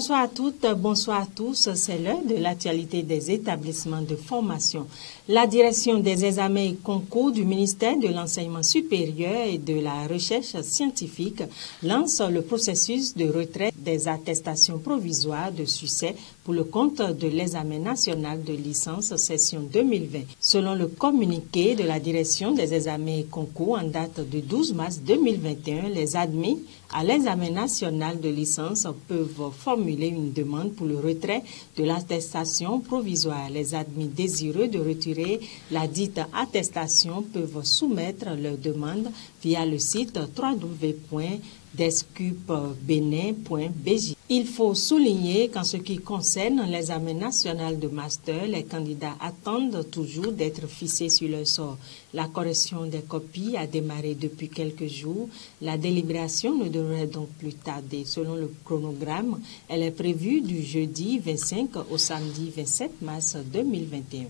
Bonsoir à toutes, bonsoir à tous. C'est l'heure de l'actualité des établissements de formation. La direction des examens et concours du ministère de l'Enseignement supérieur et de la Recherche scientifique lance le processus de retrait des attestations provisoires de succès pour le compte de l'examen national de licence session 2020. Selon le communiqué de la direction des examens et concours en date de 12 mars 2021, les admis à l'examen national de licence peuvent formuler une demande pour le retrait de l'attestation provisoire. Les admis désireux de retirer la dite attestation peuvent soumettre leur demande via le site www.descupbenin.bj. Il faut souligner qu'en ce qui concerne l'examen national de master, les candidats attendent toujours d'être fixés sur leur sort. La correction des copies a démarré depuis quelques jours. La délibération ne devrait donc plus tarder. Selon le chronogramme, elle est prévue du jeudi 25 au samedi 27 mars 2021.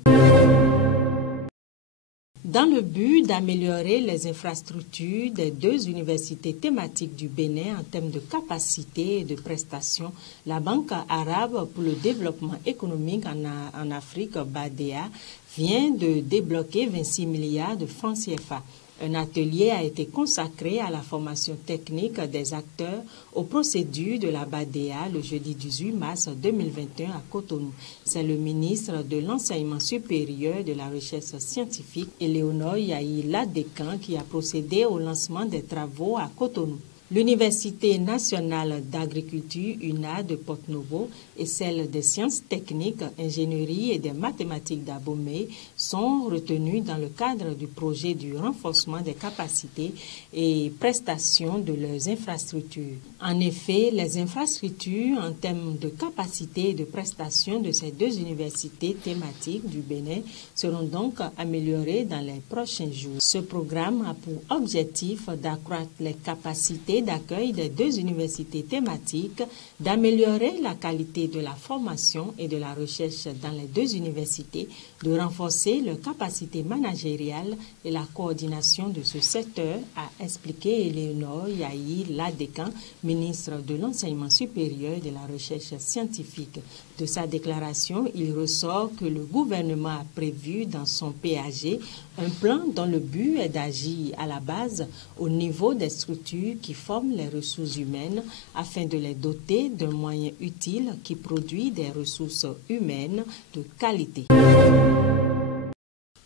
Dans le but d'améliorer les infrastructures des deux universités thématiques du Bénin en termes de capacité et de prestations, la Banque arabe pour le développement économique en Afrique, BADEA, vient de débloquer 26 milliards de francs CFA. Un atelier a été consacré à la formation technique des acteurs aux procédures de la BADEA le jeudi 18 mars 2021 à Cotonou. C'est le ministre de l'Enseignement supérieur et de la Recherche scientifique, Éléonore Yahi Ladekan, qui a procédé au lancement des travaux à Cotonou. L'Université nationale d'agriculture, UNA, de Porto-Novo et celle des sciences techniques, ingénierie et des mathématiques d'Abomey sont retenues dans le cadre du projet du renforcement des capacités et prestations de leurs infrastructures. En effet, les infrastructures en termes de capacité et de prestations de ces deux universités thématiques du Bénin seront donc améliorées dans les prochains jours. Ce programme a pour objectif d'accroître les capacités d'accueil des deux universités thématiques, d'améliorer la qualité de la formation et de la recherche dans les deux universités, de renforcer leur capacité managériale et la coordination de ce secteur, a expliqué Éléonore Yahi Ladekan, ministre de l'Enseignement supérieur et de la Recherche scientifique. De sa déclaration, il ressort que le gouvernement a prévu dans son PAG un plan dont le but est d'agir à la base au niveau des structures qui forment les ressources humaines afin de les doter d'un moyen utile qui produit des ressources humaines de qualité.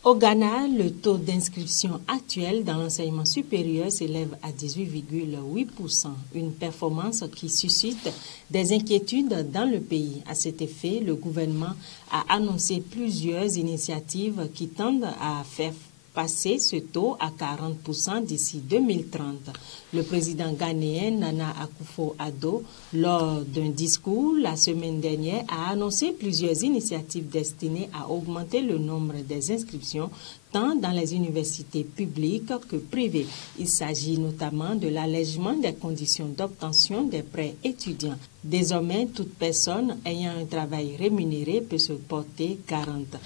Au Ghana, le taux d'inscription actuel dans l'enseignement supérieur s'élève à 18,8%, une performance qui suscite des inquiétudes dans le pays. À cet effet, le gouvernement a annoncé plusieurs initiatives qui tendent à faire passer ce taux à 40% d'ici 2030. Le président ghanéen Nana Akufo-Addo, lors d'un discours la semaine dernière, a annoncé plusieurs initiatives destinées à augmenter le nombre des inscriptions tant dans les universités publiques que privées. Il s'agit notamment de l'allègement des conditions d'obtention des prêts étudiants. Désormais, toute personne ayant un travail rémunéré peut se porter garante.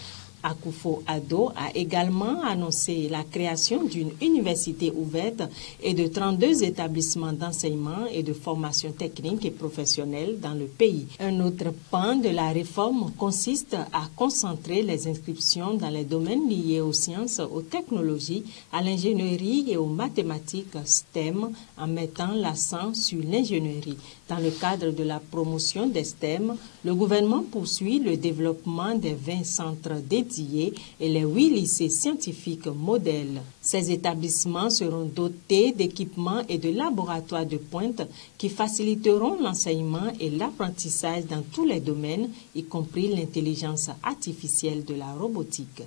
Akufo-Addo a également annoncé la création d'une université ouverte et de 32 établissements d'enseignement et de formation technique et professionnelle dans le pays. Un autre pan de la réforme consiste à concentrer les inscriptions dans les domaines liés aux sciences, aux technologies, à l'ingénierie et aux mathématiques STEM en mettant l'accent sur l'ingénierie. Dans le cadre de la promotion des STEM, le gouvernement poursuit le développement des 20 centres dédiés et les 8 lycées scientifiques modèles. Ces établissements seront dotés d'équipements et de laboratoires de pointe qui faciliteront l'enseignement et l'apprentissage dans tous les domaines, y compris l'intelligence artificielle de la robotique.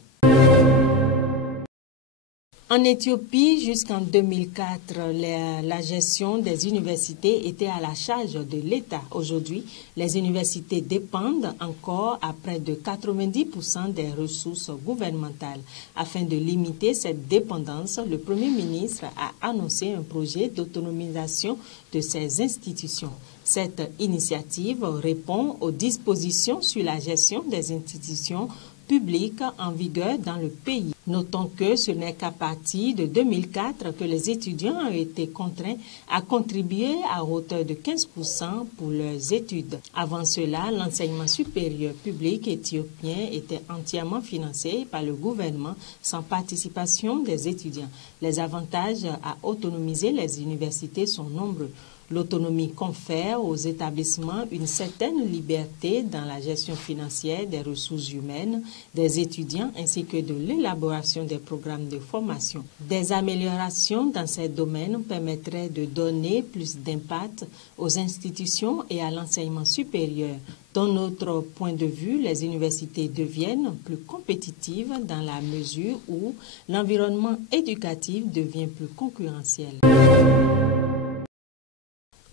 En Éthiopie, jusqu'en 2004, la gestion des universités était à la charge de l'État. Aujourd'hui, les universités dépendent encore à près de 90% des ressources gouvernementales. Afin de limiter cette dépendance, le Premier ministre a annoncé un projet d'autonomisation de ces institutions. Cette initiative répond aux dispositions sur la gestion des institutions publique en vigueur dans le pays. Notons que ce n'est qu'à partir de 2004 que les étudiants ont été contraints à contribuer à hauteur de 15% pour leurs études. Avant cela, l'enseignement supérieur public éthiopien était entièrement financé par le gouvernement sans participation des étudiants. Les avantages à autonomiser les universités sont nombreux. L'autonomie confère aux établissements une certaine liberté dans la gestion financière des ressources humaines des étudiants ainsi que de l'élaboration des programmes de formation. Des améliorations dans ces domaines permettraient de donner plus d'impact aux institutions et à l'enseignement supérieur. Dans notre point de vue, les universités deviennent plus compétitives dans la mesure où l'environnement éducatif devient plus concurrentiel.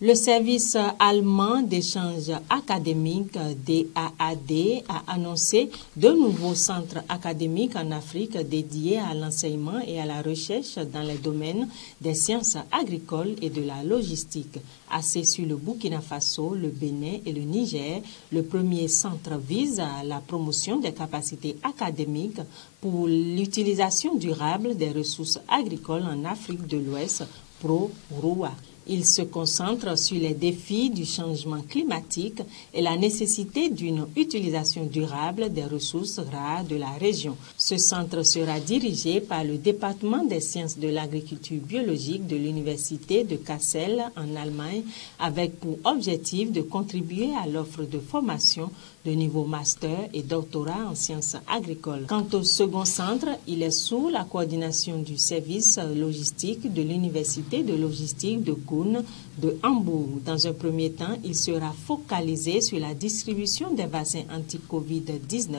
Le service allemand d'échange académique DAAD a annoncé de nouveaux centres académiques en Afrique dédiés à l'enseignement et à la recherche dans les domaines des sciences agricoles et de la logistique. Assez sur le Burkina Faso, le Bénin et le Niger, le premier centre vise à la promotion des capacités académiques pour l'utilisation durable des ressources agricoles en Afrique de l'Ouest, PRO-ROA. Il se concentre sur les défis du changement climatique et la nécessité d'une utilisation durable des ressources rares de la région. Ce centre sera dirigé par le département des sciences de l'agriculture biologique de l'université de Kassel en Allemagne avec pour objectif de contribuer à l'offre de formation de niveau master et doctorat en sciences agricoles. Quant au second centre, il est sous la coordination du service logistique de l'université de logistique de Goun de Hambourg. Dans un premier temps, il sera focalisé sur la distribution des vaccins anti-Covid-19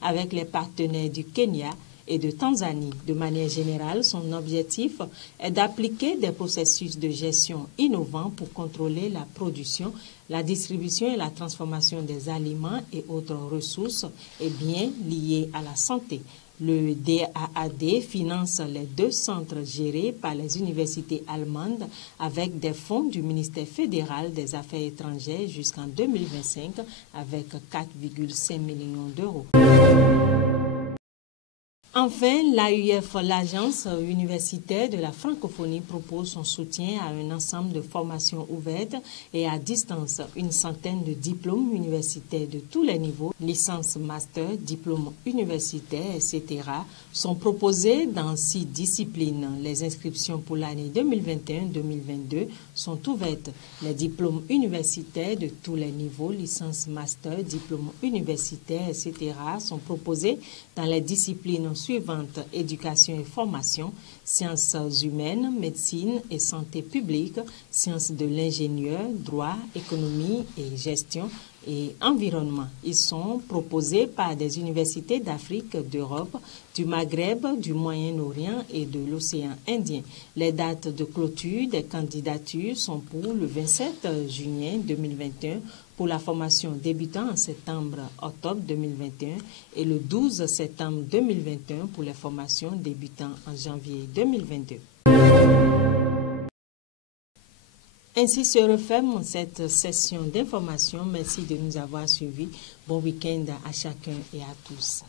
avec les partenaires du Kenya et de Tanzanie. De manière générale, son objectif est d'appliquer des processus de gestion innovants pour contrôler la production, la distribution et la transformation des aliments et autres ressources et biens liés à la santé. Le DAAD finance les deux centres gérés par les universités allemandes avec des fonds du ministère fédéral des Affaires étrangères jusqu'en 2025 avec 4,5 millions d'euros. Enfin, l'AUF, l'Agence universitaire de la francophonie, propose son soutien à un ensemble de formations ouvertes et à distance. Une centaine de diplômes universitaires de tous les niveaux, licence, master, diplômes universitaires, etc., sont proposés dans 6 disciplines. Les inscriptions pour l'année 2021-2022 sont ouvertes. Les diplômes universitaires de tous les niveaux, licence, master, diplômes universitaires, etc., sont proposés dans les disciplines suivantes: éducation et formation, sciences humaines, médecine et santé publique, sciences de l'ingénieur, droit, économie et gestion et environnement. Ils sont proposés par des universités d'Afrique, d'Europe, du Maghreb, du Moyen-Orient et de l'océan Indien. Les dates de clôture des candidatures sont pour le 27 juillet 2021 pour la formation débutant en septembre-octobre 2021 et le 12 septembre 2021 pour les formations débutant en janvier 2022. Ainsi se referme cette session d'information. Merci de nous avoir suivis. Bon week-end à chacun et à tous.